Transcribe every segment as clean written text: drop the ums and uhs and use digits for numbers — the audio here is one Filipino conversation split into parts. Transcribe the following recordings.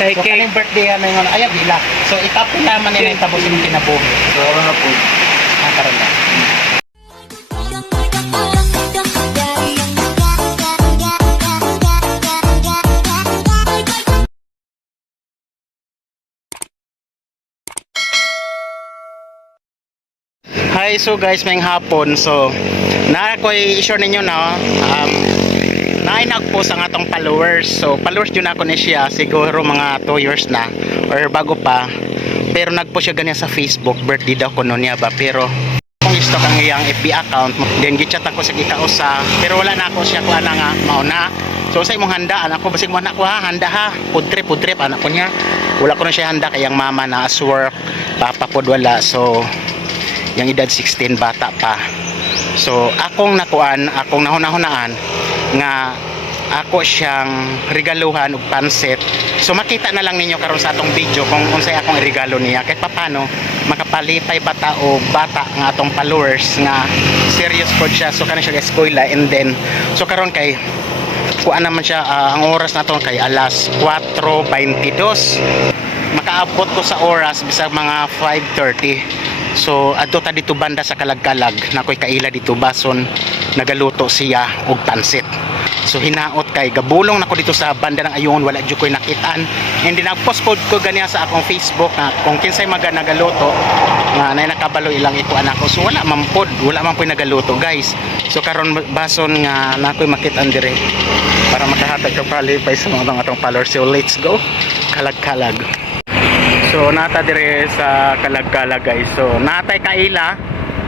Kay So kaning birthday na yun, ay bila. So itapon naman nila yung tabos yung kinabuhi. So nga po. Nakaroon na. Hi, so guys, mayang hapon. So, i-share ninyo na nainag-post ang atong followers. So, followers yun ako ni siya siguro mga 2 years na or bago pa. Pero nag-post siya ganyan sa Facebook. Birthday daw ko noon niya ba. Pero kung gusto kang iyang FB account, then gichat ako sa gikausa. Pero wala na ako siya kuha na nga mauna. So sa imong handa, anak ko basig mo anak ko ha, handa ha. Pudrip anak ko niya. Wala ko na siya handa kay ang mama na as work, papa pod wala. So yung edad 16 bata pa. So akong nakuan, akong nahunahunaan nga ako siyang regaluhan og pansit. So makita na lang ninyo karon sa atong video kung unsay akong regalo niya kahit paano makapalipay bata o bata nga atong followers nga serious pod siya. So kana siya sa eskwela and then so karon kay kuan naman siya ang oras nato kay alas 4:22. Makaabot ko sa oras bisag mga 5:30. So adto ta dito banda sa Kalagkalag nakoy kaila dito bason nagaluto siya og pansit. So hinaot kay gabulong nako dito sa banda ng ayon wala jud koy nakitaan. And then nagpost ko ganiya sa akong Facebook na kung kinsay nagaluto nga nay nakabalo ilang ikuan ako. So wala man po'y nagaluto guys. So karon bason nga nakoy makitaan dire para makahatag ka palipay sa mga atong followers. So let's go Kalagkalag. So nata dire sa Kalagkalag guys. So natay kaila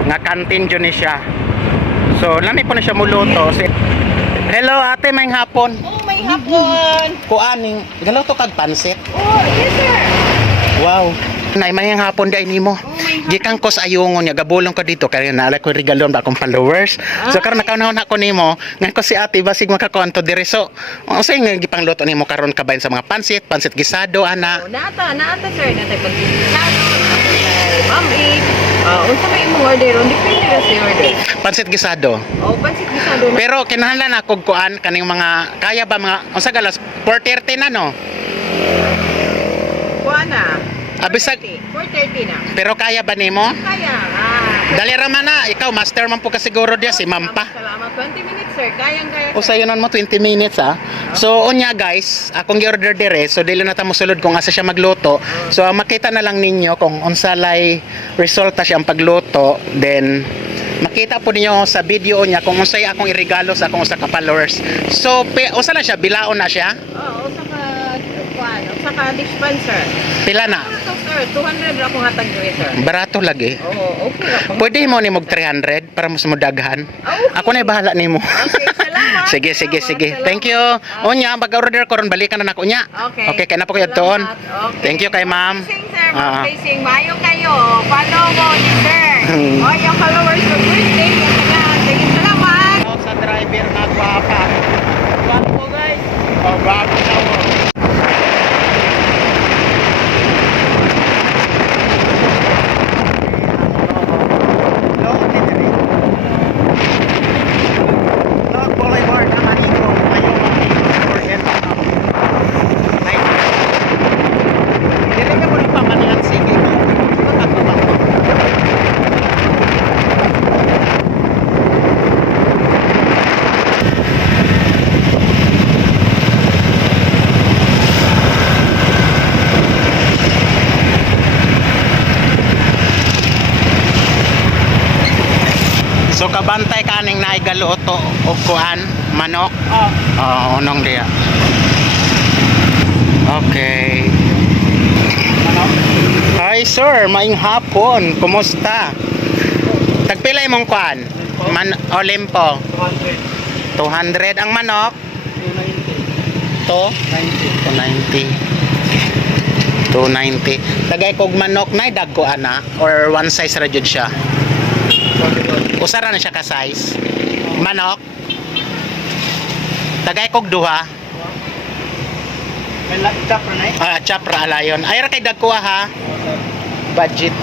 nga kantin jud ni siya. So lani po na siya muluto. So, hello ate, mayang hapon. Oh, may hapon. Kuaning galuto kag pansit. Oh, yes sir. Wow. Nay mayang hapon day nimo. Gikan ko sa ayungon niya gabulong ko dito kay naala ko regalon ba akong followers. So karon nakaunahon ako nimo ngan ko si ate basig makakonto dire. So unsay nga gipangluto nimo karon kabayan sa mga pansit gisado ana. Oh, nata sir, nata pagkisado, mami. Unsa may imong order? Depende ra sa order. Pansit gisado. Oh, pansit gisado. Pero kinahanglan ako kuan kaning mga kaya ba mga unsa galas 4:30 na no. Kuana. Bisag 4:30 na. pero kaya ba nimo? Kaya. Dali ra man na ikaw master man po ka siguro dia si ma'am pa. Salamat. 20 minutes sir. Kayang-kaya. O sayo nun mo 20 minutes ah. So unya guys, akong gi-order dire so dili na ta mo sulod kung asa siya magluto. So makita na lang ninyo kung unsa lay resulta siya ang pagluto, then makita po ninyo sa video niya kung unsay akong iregalo sa akong usa ka followers. So usa na siya, bilaon na siya. Oo, usa ka dispenser. Pila na? Ito sir, 200 ra akong hatag dire sir. Barato lagi. Oo, okay ra. Pwede mo ni mog 300 para mas mudaghan. Okay. Ako na bahala nimo. Okay, salamat. Sige. Salamat. Thank you. Unya pag-order ko ron balikan na nako nya. Okay. Okay, kay na po kayo doon. Okay. Thank you kay ma'am. Blessing, sir. Ah. Blessing. Mayo kayo. Follow mo ni sir. O, yung followers ko. Birthday. Sige, salamat. Sa driver na guwapa. Guwapo po guys. Oh, guwapo na po. So kabantay kaning naigaluto o kuan manok. Unong dia. Okay. Manok. Hi sir, maing hapon. Kumusta? Tagpila imong kuan? Olimpo. 200 ang manok. 290. Tagay kog manok na dagko ana or one size ra jud siya. Usara na siya ka size. Manok. Tagay kog duha. Chapra na chapra alayon. Ay ra kay dagko ha. Budget.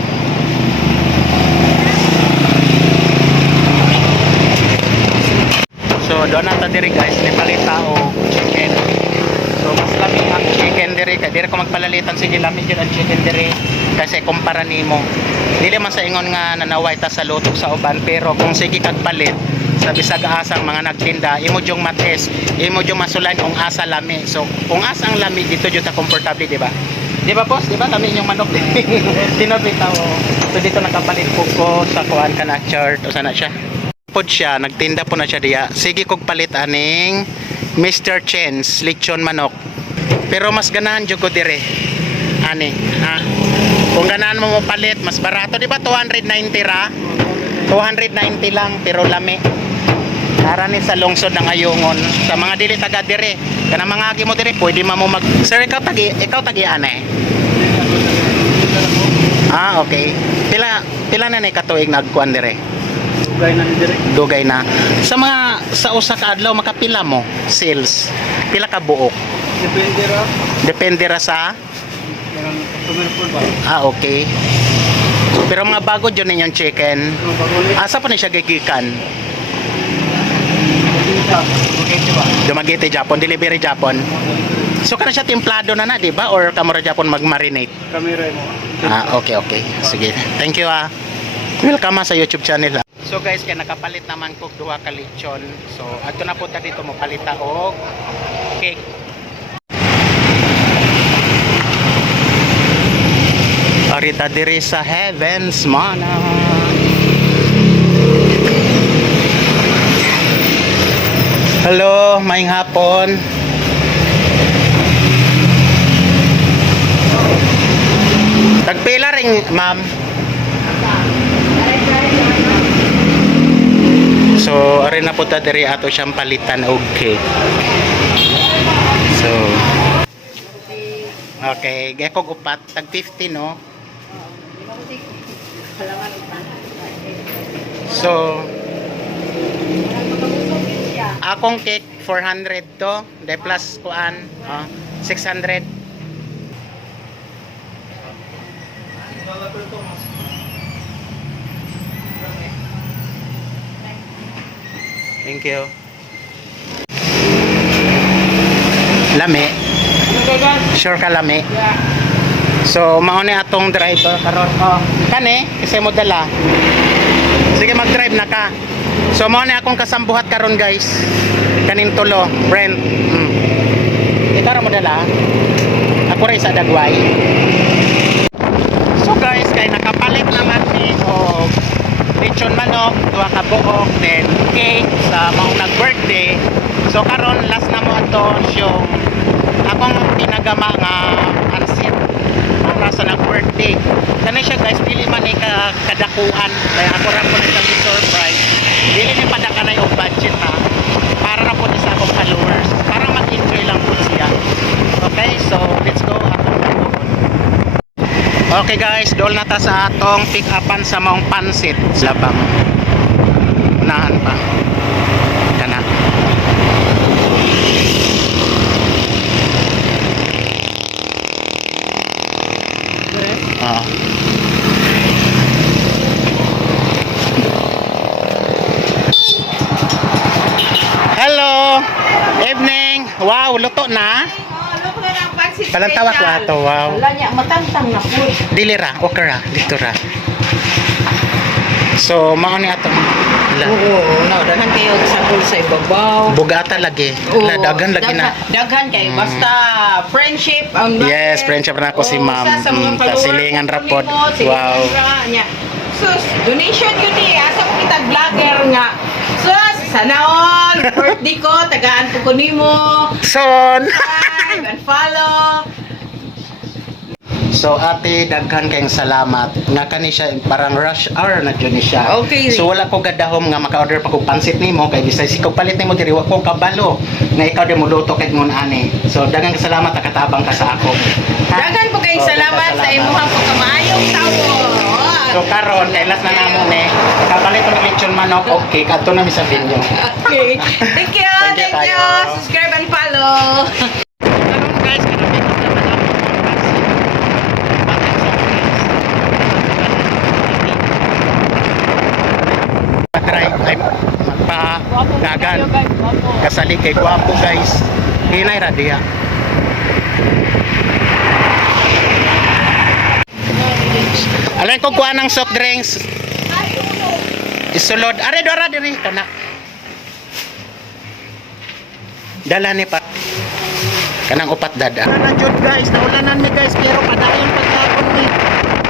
So doon na ta diri guys, ni palita o chicken. So mas lami ang chicken dire kay dire ko magpalalitan sige lamig yun ang chicken dire kasi kumpara nimo. Dili man sa ingon nga nanaway ta sa lutok sa uban pero kung sige kag palit sa bisag asang mga nagtinda imo jung mates, imo jung masulan kung asa lami. So kung asa ang lami dito jud ta komportable di ba? Di ba boss? Di ba lami yung manok tinabitaw. So dito nakapalit ko sa kuan kana chart o sana siya. Pod siya, nagtinda po na siya diya. Sige kog palit aning Mr. Chen's lechon manok. Pero mas ganahan jud ko dire. Ani, ha? Kung ganahan mo palit, mas barato, di ba? 290 ra. 290 lang pero lami. Para ni sa lungsod ng Ayungon, sa mga dili taga dire. Kana mga agi mo dire, pwede mo mag Sir, ikaw tagi ane. Ah, okay. Pila na ni katuig nagkuan dire? Dugay na ni dire. Dugay na. Sa usa ka adlaw makapila mo sales. Pila ka buok? Depende ra. Depende ra sa Kanang customer po ba? ah, okay. Pero mga bago dyan ninyong chicken. So bago ni Asa pa ni siya gigikan? kita. Okay, di ba? Dumagiti Japon, delivery Japon. So kana siya templado na di ba? Or kamura Japon mag-marinate? Kamera mo. Ah, okay. Sige. Thank you ah. Welcome sa YouTube channel ah. So guys, kaya nakapalit naman ko duha ka lechon. So adto na po ta dito mo palita og cake. Arita diri sa Heavens Mana. Hello, maayong hapon. Tagpila ring, ma'am. So, ari na po ta diri ato siyang palitan og cake. So, okay, gekog upat tag 50 no. So, akong cake 400 to, de plus kuan, 600. Thank you. Lami. Sure ka lami? So, mauni atong driver karon. Kani, kasi mo dala. Sige, mag-drive na ka. So, mauni akong kasambuhat karon guys. Kanin tulo, Brent. Ikaw ra mo dala. Ako rin sa Dagway. So guys, kay nakapalit naman ni og lechon manok, duha ka buok, then cake sa maong nag-birthday. So karon last na mo ato yung akong pinagama nga ansit para sa nag-birthday. Kani siya guys, dili man ni kadakuan. Kaya ako ra po na siyang surprise. Dili ni padaka na yung budget ha. Para na po ni sa akong followers. Para mag-enjoy lang po siya. Okay, so let's go atong dayon. Okay guys, doon na ta sa atong pick-upan sa maong pansit. Labang. Unahan pa. Kana. Hello. Evening. Wow, luto na. Palang tawag ko ato. Wow. Wala niya, matantang na po. Dili ra, okay ra, dito ra. So, mauni ato. Oo, daghan kayo sa sa ibabaw. Bugata lagi. La daghan lagi na. Daghan kayo, basta friendship. Yes, friendship na ako si ma'am. Ta silingan ra pod. Wow. Sus, donation yun eh. Asa ko kita vlogger nga. Sus, sana all. Birthday ko, tagaan ko nimo. Son. Subscribe and follow. So ate, daghan kayong salamat. Nga kani siya parang rush hour na dyan siya. Okay. So wala ko gadahom nga maka-order pa ko pansit nimo kay bisay sikaw palit nimo diri wa ko kabalo nga ikaw di mo luto kay mon ani. So daghan ka salamat nakatabang ka sa ako. Ha? Daghan po kayong Oh, salamat sa salamat. imuhang pagkamayong tawo. So karon kay last na namo ni kapalit ko ng lechon manok okay kadto na mi sa binyo. Okay. Thank you. Thank you Thank you. tayo. Subscribe and follow. Karon guys, kanang naman ako mag-drive ay magpa-dagan kasali kay gwapo guys hinay ra diya Alam ko kuha ng soft drinks. Isulod. Are do ara diri kana. Dala ni pa. Kanang upat dada. Na jud guys, naulanan mi guys pero padayon pagkapon mi.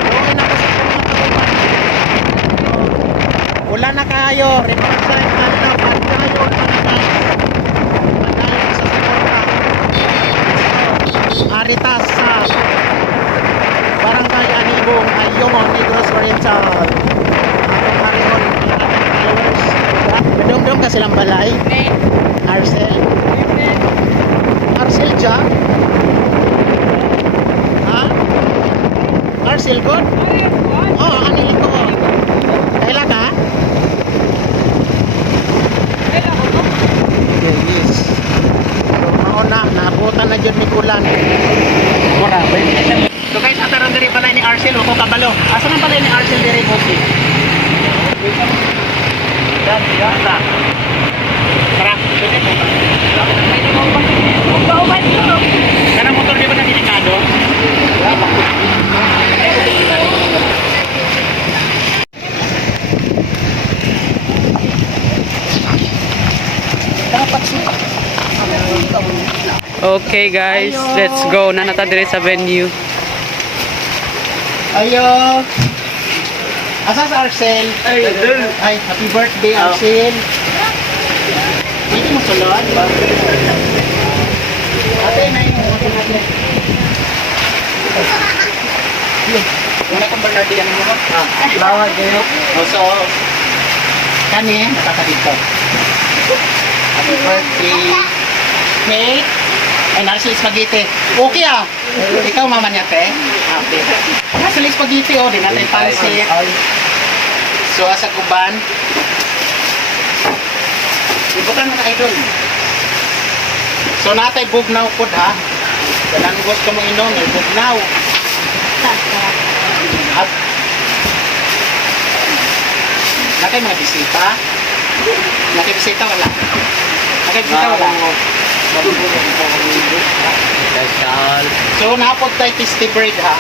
Okay na kasi wala na kayo. Report time na padayon padayon sa Sonora. Aritas sa Barangay Anibong Ayong Negros Oriental. Atong Marion followers. Madong-dong ka silang balay. Arcel. Arcel dyan? Ha? Arcel good? Oh, anil ko. Kaila ka? Yes. So, nauna, naabutan na dyan ni Kulan. Mura, so guys, ataran diri balay ni Arcel o kabalo. Asa man balay ni Arcel diri Bosi? Dan yata. Tara, dito mo. Kana motor di ba na delikado? Okay guys, let's go. Nanata dire sa venue. Ayo. Asa sa Arcel? Ay, happy birthday Arcel. Hindi mo sulod. Ate, na yung natin. Wala kang birthday yan mo? Lawag kayo. So, kani, nakakabit ko. Happy birthday. Cake. Ay, nasa spaghetti. Okay ah. Ikaw mama niya, te? Okay. Nasa spaghetti, oh. Di natin pansit. So, asa kuban. Ibukan mo na idol. So, natay bugnaw po ha. Ganang gusto mo inom, may bugnaw. At, nakay mga bisita. Nakay bisita, wala. Nakay bisita, wala. So, napod tayo tasty bread ha.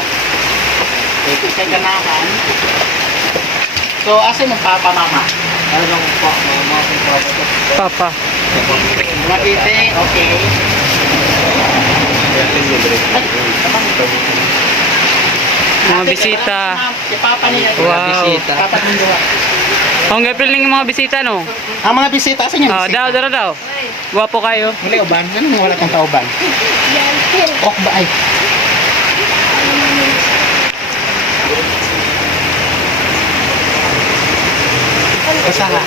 Ito kay ganahan. So, asa yung papa mama? Anong po, mama, Papa. Mabite, okay. Mga bisita. Si papa niya. Wow. Papa niya. Ang April ng mga bisita no? Ang mga bisita, saan yung Ah, bisita? daw. Guwapo kayo. Wala uban? Ano wala kang kauban? Ok ba ay? Basta nga.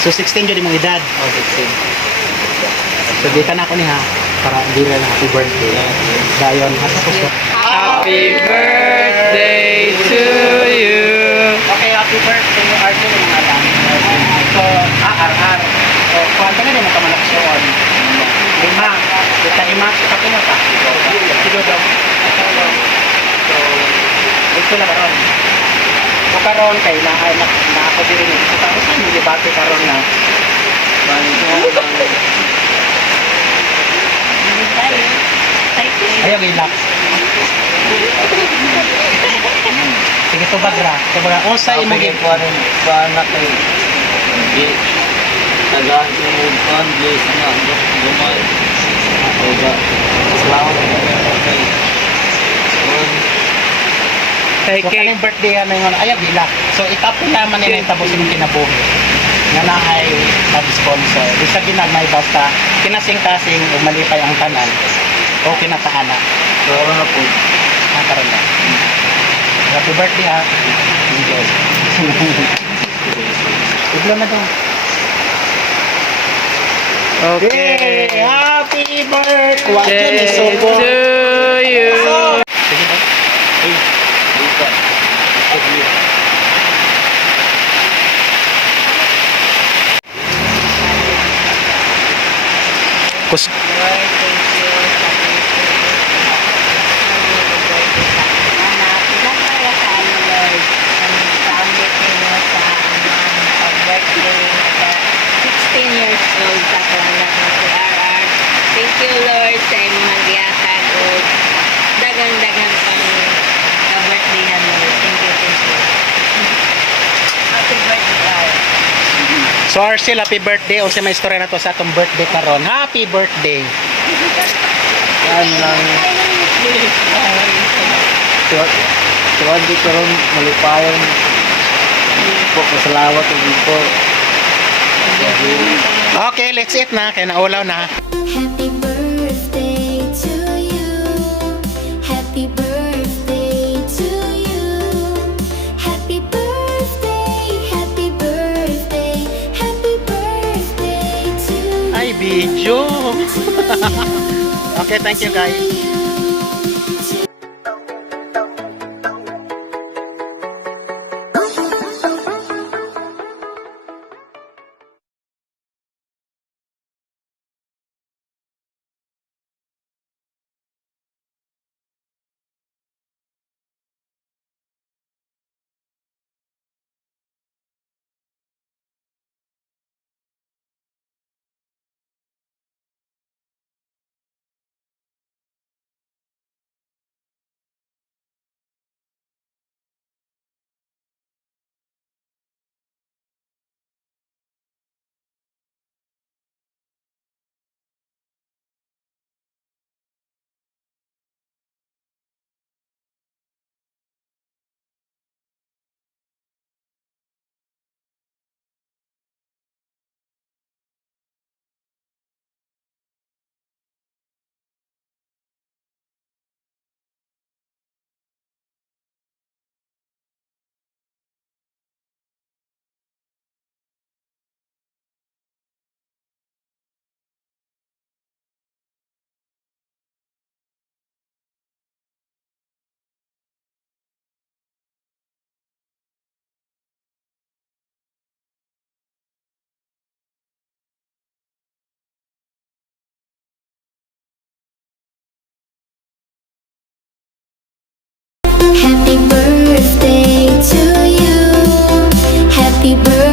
So 16 yun yung mga edad. So dito na ako ni ha. Para hindi rin happy birthday. Dayon, hasa ko siya. Happy birthday to you. Okay, happy birthday. Arthur yung mga lang. So, RR. So, kwanto na din ang kamalaksyon. 5. Kita 5. Sa pino pa. Sigo daw. So, gusto na karon. So, karon kay na ako din rin. So, tapos yung debate karon na. Ayaw, relax. Sige, tubag ra. Unsa imong Paano kayo? Tagaan ko yung pandlis na gumay. Salamat kayo. Kay So, cake. kaning birthday na ngayon, ayaw, relax. So, itapon naman nila yung tapos yung kinabuhi. Nga na ay mag-sponsor. Di sabihin na may basta, kinasing-kasing, umalipay ang tanan. O kinataana. So, ano po? Nakaroon na. Happy birthday ha. Enjoy. Iglo na daw. Okay. Yay! Happy birthday! Wag yan, Day isubo. to you. Sige ba? Hey, dito. Sige. Kus Years old sa kalangat na si RR. Thank you Lord sa imong magyakag Marcel, happy birthday. O sa may istorya na to sa atong birthday karon. Happy birthday. Yan lang. Tuwan di karon malipayon. Po pasalamat ug po. Okay, let's eat na. Kaya naulaw na. Happy birthday to you. Happy birthday to you. Happy birthday, happy birthday, happy birthday to Ay, video. Okay, thank you guys. you. Happy birthday to you. Happy birthday.